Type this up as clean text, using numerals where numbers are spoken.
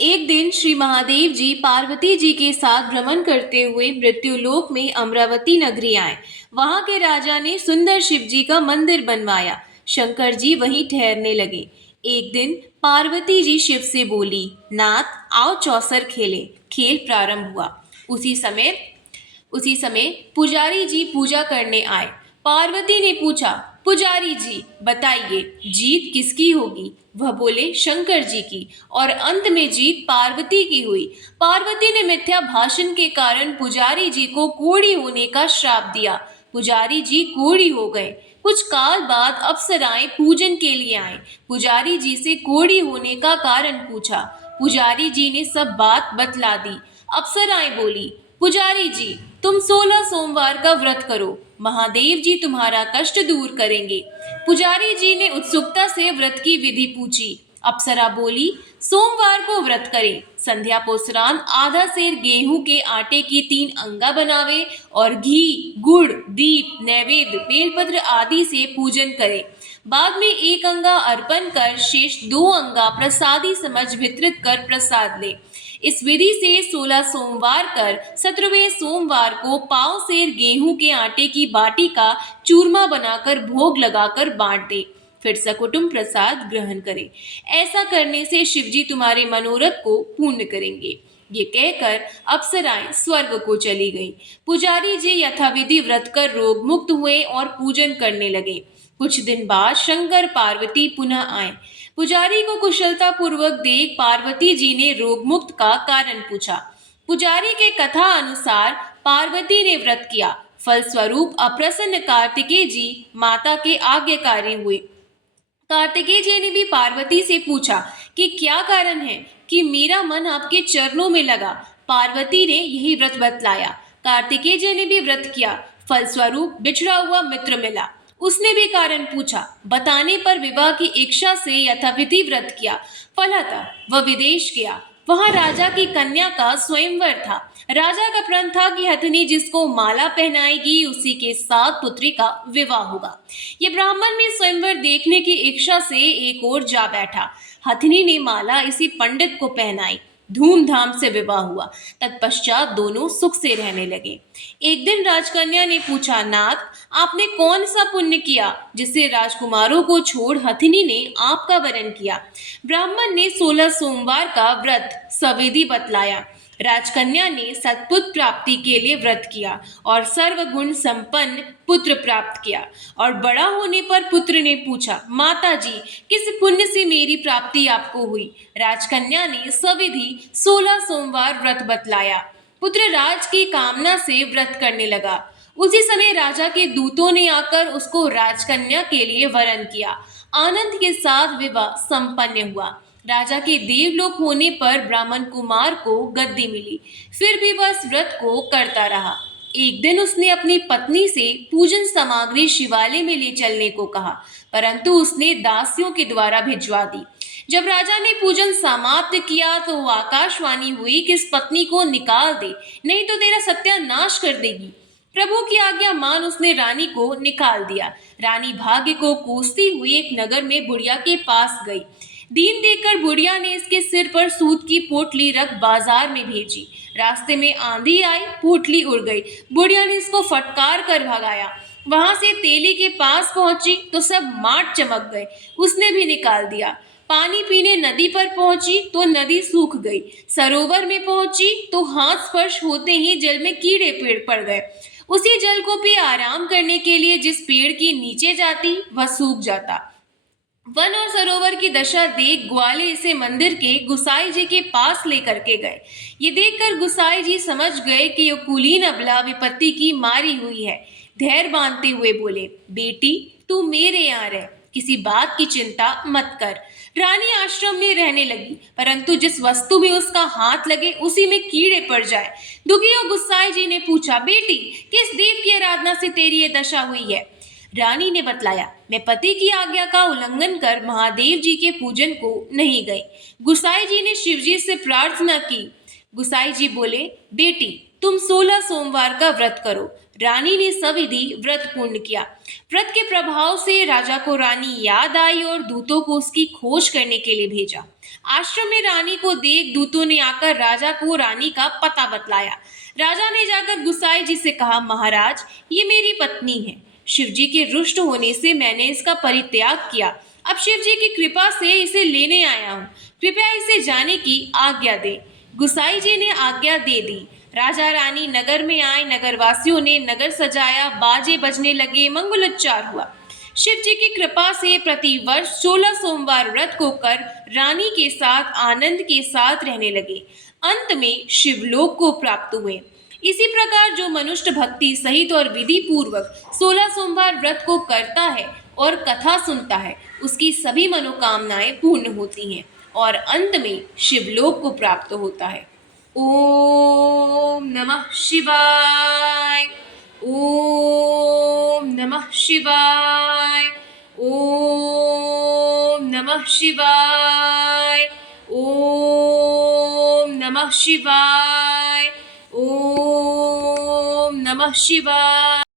एक दिन श्री महादेव जी पार्वती जी के साथ भ्रमण करते हुए मृत्युलोक में अमरावती नगरी आए। वहां के राजा ने सुंदर शिव जी का मंदिर बनवाया। शंकर जी वहीं ठहरने लगे। एक दिन पार्वती जी शिव से बोली, नाथ आओ चौसर खेलें। खेल प्रारंभ हुआ। उसी समय पुजारी जी पूजा करने आए। पार्वती ने पूछा, पुजारी जी बताइए जीत किसकी होगी? वह बोले, शंकर जी की। और अंत में जीत पार्वती की हुई। पार्वती ने मिथ्या भाषण के कारण पुजारी जी को कोढ़ी होने का श्राप दिया। पुजारी जी कोढ़ी हो गए। कुछ काल बाद अप्सराएं पूजन के लिए आए। पुजारी जी से कोढ़ी होने का कारण पूछा। पुजारी जी ने सब बात बतला दी। अप्सराएं बोली, पुजारी जी तुम 16 सोमवार का व्रत करो, महादेव जी तुम्हारा कष्ट दूर करेंगे। पुजारी जी ने उत्सुकता से व्रत की विधि पूछी। अप्सरा बोली, सोमवार को व्रत करें, संध्या पुस्रान आधा सेर गेहूं के आटे की 3 अंगा बनावे और घी गुड़ दीप नैवेद्य बेलपत्र आदि से पूजन करें। बाद में 1 अंगा अर्पण कर शेष 2 अंगा प्रसादी समझ वितरित कर प्रसाद ले। इस विधि से 16 सोमवार कर 17वें सोमवार को पाव सेर गेहूं के आटे की बाटी का चूरमा बनाकर भोग लगाकर बांट दे। फिर सकुटुंब प्रसाद ग्रहण करें। ऐसा करने से शिवजी तुम्हारे मनोरथ को पूर्ण करेंगे। ये कहकर अप्सराएं स्वर्ग को चली गईं। पुजारी जी यथाविधि व्रत कर रोग मुक्त हुए और पूजन करने लगे। कुछ दिन बाद शंकर पार्वती पुनः आए। पुजारी को कुशलता पूर्वक देख पार्वती जी ने रोग मुक्त का कारण पूछा। पुजारी के कथा अनुसार पार्वती ने व्रत किया। फलस्वरूप अप्रसन्न कार्तिकेय जी माता के आज्ञाकारी हुए। कार्तिकेय जी ने भी पार्वती से पूछा कि क्या कारण है कि मेरा मन आपके चरणों में लगा। पार्वती ने यही व्रत बतलाया। कार्तिकेय जी ने भी व्रत किया। फलस्वरूप बिछड़ा हुआ मित्र मिला। उसने भी कारण पूछा। बताने पर विवाह की इच्छा से यथाविधि व्रत किया। फलतः वह विदेश गया। वहां राजा की कन्या का स्वयंवर था। राजा का प्रण था कि हथिनी जिसको माला पहनाएगी उसी के साथ पुत्री का विवाह होगा। ये ब्राह्मण भी स्वयंवर देखने की इच्छा से एक ओर जा बैठा। हथिनी ने माला इसी पंडित को पहनाई। धूमधाम से विवाह हुआ। तत्पश्चात दोनों सुख से रहने लगे। एक दिन राजकन्या ने पूछा, नाथ आपने कौन सा पुण्य किया जिससे राजकुमारों को छोड़ हथिनी ने आपका वरण किया? ब्राह्मण ने 16 सोमवार का व्रत सविधि बतलाया। राजकन्या ने सत्पुत्र प्राप्ति के लिए व्रत किया और सर्वगुण संपन्न पुत्र प्राप्त किया। और बड़ा होने पर पुत्र ने पूछा, माता जी किस पुण्य से मेरी प्राप्ति आपको हुई? राजकन्या ने सविधि 16 सोमवार व्रत बतलाया। पुत्र राज की कामना से व्रत करने लगा। उसी समय राजा के दूतों ने आकर उसको राजकन्या के लिए वरण किया। आनंद के साथ विवाह संपन्न हुआ। राजा के देवलोक होने पर ब्राह्मण कुमार को गद्दी मिली। फिर भी वह इस व्रत को करता रहा। एक दिन उसने अपनी पत्नी से पूजन सामग्री शिवालय में ले चलने को कहा, परंतु उसने दासियों के द्वारा भिजवा दी। जब राजा ने पूजन समाप्त किया तो आकाशवाणी हुई कि इस पत्नी को निकाल दे, नहीं तो तेरा सत्यानाश कर देगी। प्रभु की आज्ञा मान उसने रानी को निकाल दिया। रानी भाग्य को कोसती हुई एक नगर में बुढ़िया के पास गई। दीन देखकर बुढ़िया ने इसके सिर पर सूत की पोटली रख बाजार में भेजी। रास्ते में आंधी आई, पोटली उड़ गई। बुढ़िया ने इसको फटकार कर भगाया। वहां से तेली के पास पहुंची तो सब माट चमक गए। उसने भी निकाल दिया। पानी पीने नदी पर पहुंची तो नदी सूख गई। सरोवर में पहुंची तो हाथ स्पर्श होते ही जल में कीड़े पेड़ पड़ गए। उसी जल को पी आराम करने के लिए जिस पेड़ के नीचे जाती वह सूख जाता। वन और सरोवर की दशा देख ग्वाले इसे मंदिर के गुसाई जी के पास लेकर के गए। ये देखकर गुसाई जी समझ गए कि यह कुलीन अबला विपत्ति की मारी हुई है। धैर्य बांधते हुए बोले, बेटी तू मेरे यहाँ रह, किसी बात की चिंता मत कर। रानी आश्रम में रहने लगी, परंतु जिस वस्तु में उसका हाथ लगे उसी में कीड़े पड़ जाए। दुखी और गुस्साई जी ने पूछा, बेटी किस देव की आराधना से तेरी ये दशा हुई है? रानी ने बतलाया, मैं पति की आज्ञा का उल्लंघन कर महादेव जी के पूजन को नहीं गई। गुसाई जी ने शिवजी से प्रार्थना की। गुसाई जी बोले, बेटी तुम 16 सोमवार का व्रत करो। रानी ने सविधि व्रत पूर्ण किया। व्रत के प्रभाव से राजा को रानी याद आई और दूतों को उसकी खोज करने के लिए भेजा। आश्रम में रानी को देख दूतों ने आकर राजा को रानी का पता बतलाया। राजा ने जाकर गुसाई जी से कहा, महाराज, ये मेरी पत्नी है। शिवजी के रुष्ट होने से मैंने इसका परित्याग किया। अब शिवजी की कृपा से इसे लेने आया हूँ। कृपया इसे जाने की आज्ञा दे। गुसाई जी ने आज्ञा दे दी। राजा रानी नगर में आए। नगरवासियों ने नगर सजाया, बाजे बजने लगे, मंगलोच्चार हुआ। शिव जी की कृपा से प्रतिवर्ष 16 सोमवार व्रत को कर रानी के साथ आनंद के साथ रहने लगे। अंत में शिवलोक को प्राप्त हुए। इसी प्रकार जो मनुष्य भक्ति सहित और विधि पूर्वक 16 सोमवार व्रत को करता है और कथा सुनता है, उसकी सभी मनोकामनाएं पूर्ण होती हैं और अंत में शिवलोक को प्राप्त होता है। ओम नमः शिवाय। ओम नमः शिवाय। ओम नमः शिवाय। ओम नमः शिवाय। ओम नमः शिवाय।